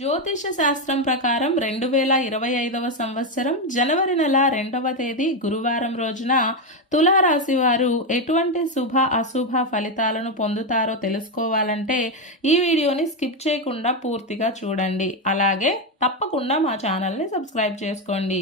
జ్యోతిష శాస్త్రం ప్రకారం 2025వ సంవత్సరం జనవరి నెల 2వ తేదీ గురువారం రోజున తులారాశి వారు ఎటువంటి శుభ అశుభ ఫలితాలను పొందుతారో తెలుసుకోవాలంటే ఈ వీడియోని స్కిప్ చేయకుండా పూర్తిగా చూడండి. అలాగే తప్పకుండా మా ఛానల్ని సబ్స్క్రైబ్ చేసుకోండి.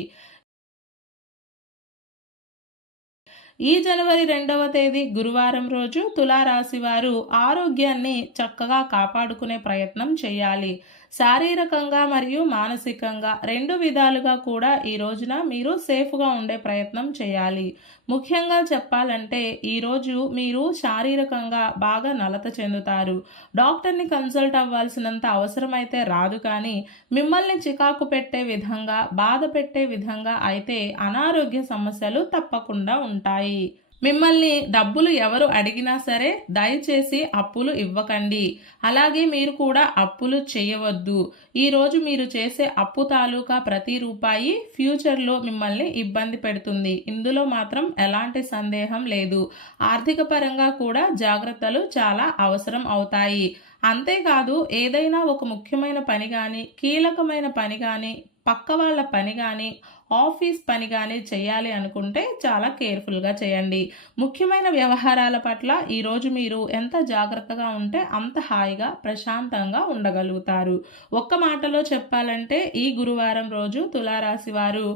ఈ జనవరి 2వ తేదీ గురువారం రోజు తులారాశి వారు ఆరోగ్యాన్ని చక్కగా కాపాడుకునే ప్రయత్నం చేయాలి. శారీరకంగా మరియు మానసికంగా రెండు విధాలుగా కూడా ఈ రోజున మీరు సేఫ్గా ఉండే ప్రయత్నం చేయాలి. ముఖ్యంగా చెప్పాలంటే ఈరోజు మీరు శారీరకంగా బాగా నలత చెందుతారు. డాక్టర్ని కన్సల్ట్ అవ్వాల్సినంత అవసరమైతే రాదు, కానీ మిమ్మల్ని చికాకు పెట్టే విధంగా బాధ పెట్టే విధంగా అయితే అనారోగ్య సమస్యలు తప్పకుండా ఉంటాయి. మిమ్మల్ని డబ్బులు ఎవరు అడిగినా సరే దయచేసి అప్పులు ఇవ్వకండి. అలాగే మీరు కూడా అప్పులు చేయవద్దు. ఈరోజు మీరు చేసే అప్పు తాలూకా ప్రతి రూపాయి ఫ్యూచర్లో మిమ్మల్ని ఇబ్బంది పెడుతుంది. ఇందులో మాత్రం ఎలాంటి సందేహం లేదు. ఆర్థిక పరంగా కూడా జాగ్రత్తలు చాలా అవసరం అవుతాయి. అంతేకాదు, ఏదైనా ఒక ముఖ్యమైన పని కానీ, కీలకమైన పని కానీ, పక్క వాళ్ళ పని కానీ, ఆఫీస్ పని కానీ చేయాలి అనుకుంటే చాలా కేర్ఫుల్గా చేయండి. ముఖ్యమైన వ్యవహారాల పట్ల ఈరోజు మీరు ఎంత జాగ్రత్తగా ఉంటే అంత హాయిగా ప్రశాంతంగా ఉండగలుగుతారు. ఒక్క మాటలో చెప్పాలంటే ఈ గురువారం రోజు తులారాశి వారు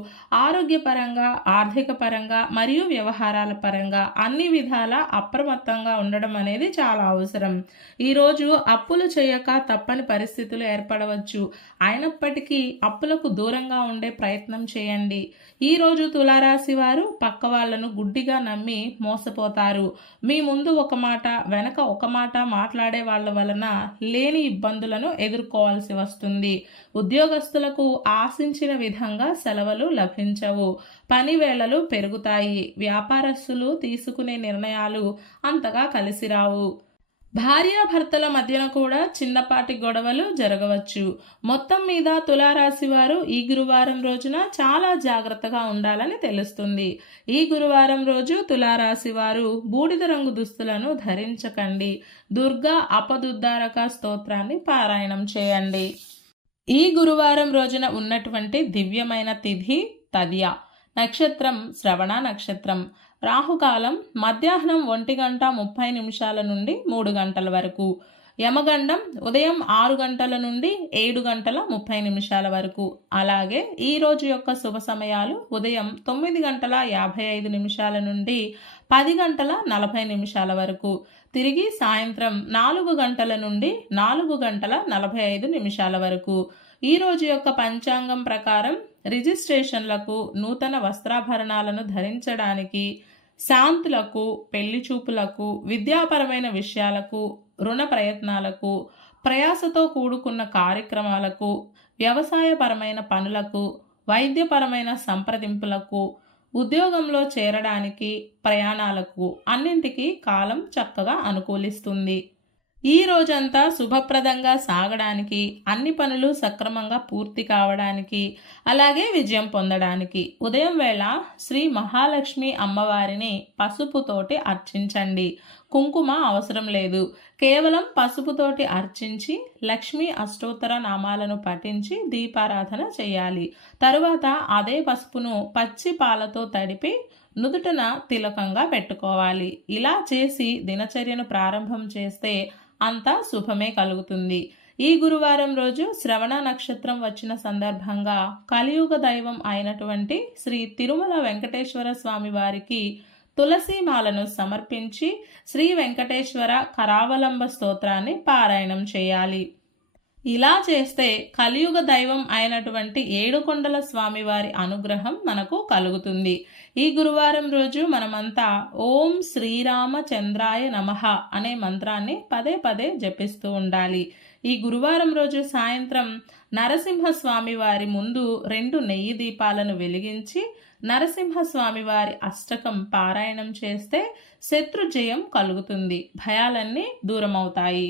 ఆరోగ్యపరంగా, ఆర్థిక పరంగా మరియు వ్యవహారాల పరంగా అన్ని విధాల అప్రమత్తంగా ఉండడం అనేది చాలా అవసరం. ఈరోజు అప్పులు చేయక తప్పని పరిస్థితులు ఏర్పడవచ్చు. అయినప్పటికీ అప్పులకు దూరంగా ఉండే ప్రయత్నం చేయండి. ఈ రోజు తులారాశి వారు పక్క వాళ్లను గుడ్డిగా నమ్మి మోసపోతారు. మీ ముందు ఒక మాట, వెనక ఒక మాట మాట్లాడే వాళ్ళ వలన లేని ఇబ్బందులను ఎదుర్కోవాల్సి వస్తుంది. ఉద్యోగస్తులకు ఆశించిన విధంగా సెలవులు లభించవు. పని వేళలు పెరుగుతాయి. వ్యాపారస్తులు తీసుకునే నిర్ణయాలు అంతగా కలిసిరావు. భార్యాభర్తల మధ్యన కూడా చిన్నపాటి గొడవలు జరగవచ్చు. మొత్తం మీద తులారాశి వారు ఈ గురువారం రోజున చాలా జాగ్రత్తగా ఉండాలని తెలుస్తుంది. ఈ గురువారం రోజు తులారాశి వారు బూడిద రంగు దుస్తులను ధరించకండి. దుర్గా అపదుద్ధారక స్తోత్రాన్ని పారాయణం చేయండి. ఈ గురువారం రోజున ఉన్నటువంటి దివ్యమైన తిథి తదియ, నక్షత్రం శ్రవణ నక్షత్రం. రాహుకాలం మధ్యాహ్నం 1:30 నుండి 3 గంటల వరకు. యమగండం ఉదయం 6 గంటల నుండి 7:30 వరకు. అలాగే ఈ రోజు యొక్క శుభ సమయాలు ఉదయం 9:55 నుండి 10:40 వరకు. తిరిగి సాయంత్రం 4 గంటల నుండి 4:45 వరకు. ఈ రోజు యొక్క పంచాంగం ప్రకారం రిజిస్ట్రేషన్లకు, నూతన వస్త్రాభరణాలను ధరించడానికి, శాంతులకు, పెళ్లి చూపులకు, విద్యాపరమైన విషయాలకు, రుణ ప్రయత్నాలకు, ప్రయాసతో కూడుకున్న కార్యక్రమాలకు, వ్యవసాయపరమైన పనులకు, వైద్యపరమైన సంప్రదింపులకు, ఉద్యోగంలో చేరడానికి, ప్రయాణాలకు అన్నింటికీ కాలం చక్కగా అనుకూలిస్తుంది. ఈ రోజంతా శుభప్రదంగా సాగడానికి, అన్ని పనులు సక్రమంగా పూర్తి కావడానికి, అలాగే విజయం పొందడానికి ఉదయం వేళ శ్రీ మహాలక్ష్మి అమ్మవారిని పసుపుతోటి అర్చించండి. కుంకుమ అవసరం లేదు. కేవలం పసుపుతోటి అర్చించి లక్ష్మీ అష్టోత్తర నామాలను పఠించి దీపారాధన చేయాలి. తరువాత అదే పసుపును పచ్చి పాలతో తడిపి నుదుటన తిలకంగా పెట్టుకోవాలి. ఇలా చేసి దినచర్యను ప్రారంభం చేస్తే అంతా శుభమే కలుగుతుంది. ఈ గురువారం రోజు శ్రవణ నక్షత్రం వచ్చిన సందర్భంగా కలియుగ దైవం అయినటువంటి శ్రీ తిరుమల వెంకటేశ్వర స్వామి వారికి తులసీమాలను సమర్పించి శ్రీ వెంకటేశ్వర కరావలంబ స్తోత్రాన్ని పారాయణం చేయాలి. ఇలా చేస్తే కలియుగ దైవం అయినటువంటి ఏడుకొండల స్వామివారి అనుగ్రహం మనకు కలుగుతుంది. ఈ గురువారం రోజు మనమంతా ఓం శ్రీరామచంద్రాయ నమః అనే మంత్రాన్ని పదే పదే జపిస్తూ ఉండాలి. ఈ గురువారం రోజు సాయంత్రం నరసింహస్వామి వారి ముందు 2 నెయ్యి దీపాలను వెలిగించి నరసింహస్వామి వారి అష్టకం పారాయణం చేస్తే శత్రు జయం కలుగుతుంది. భయాలన్నీ దూరమవుతాయి.